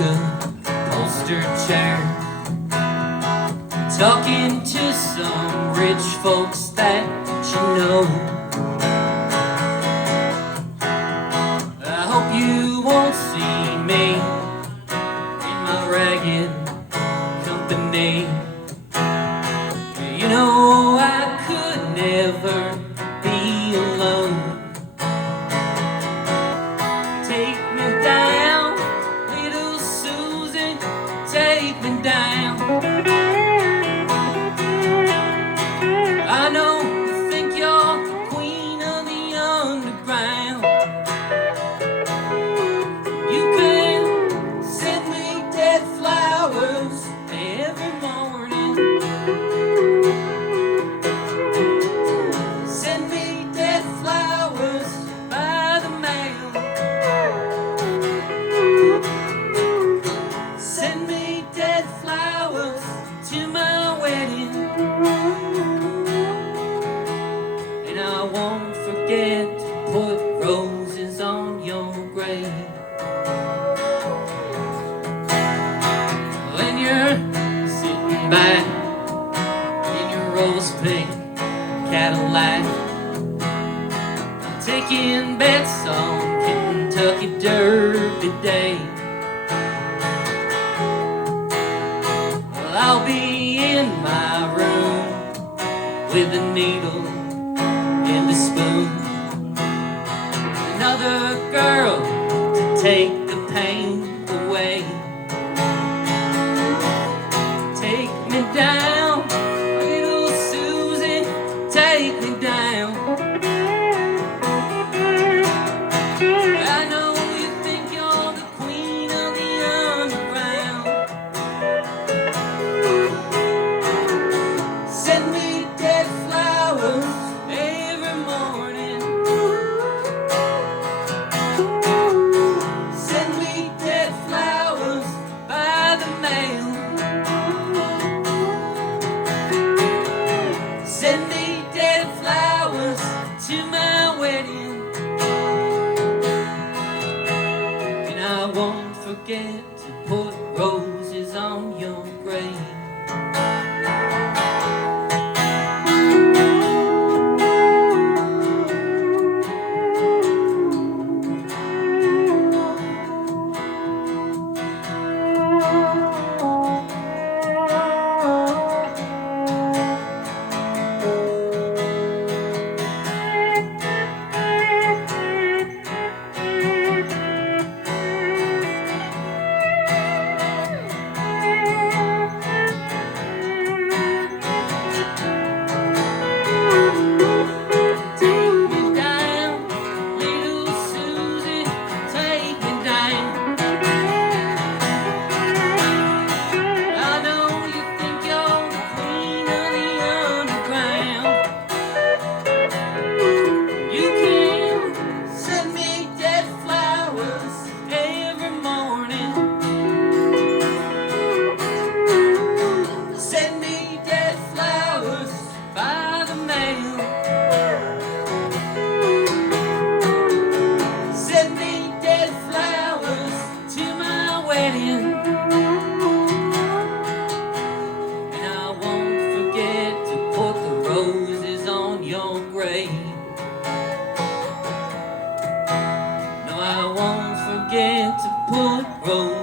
upholstered chair, talking to some rich folks that you know. I hope you won't see me in my ragged company. You know I could never be alone. Take me down, little Susan, take me down. I know you think you're queen of the underground. You can send me dead flowers every morning. Send me dead flowers by the mail. Send me dead flowers to my wedding. And I won't forget to put roses on your grave. When you're sitting back in your rose pink Cadillac, taking bets on Kentucky Derby Day, well, I'll be in my room with a needle and a spoon, another girl to take the pain away. Take me down, little Susie, take me down. I know you think you're the queen of the underground. Send me dead flowers every morning. Send me dead flowers by the mail. Send me dead flowers to my wedding. And I won't forget to put roses on your grave. Forget to put roses